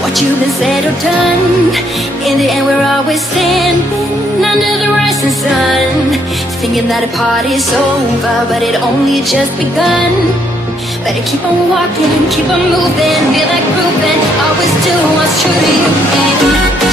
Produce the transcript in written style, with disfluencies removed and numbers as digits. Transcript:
What you've been said or done, in the end we're always standing under the rising sun, thinking that a party's over, but it only just begun. Better keep on walking, keep on moving, feel like grooving, always do what's true to you.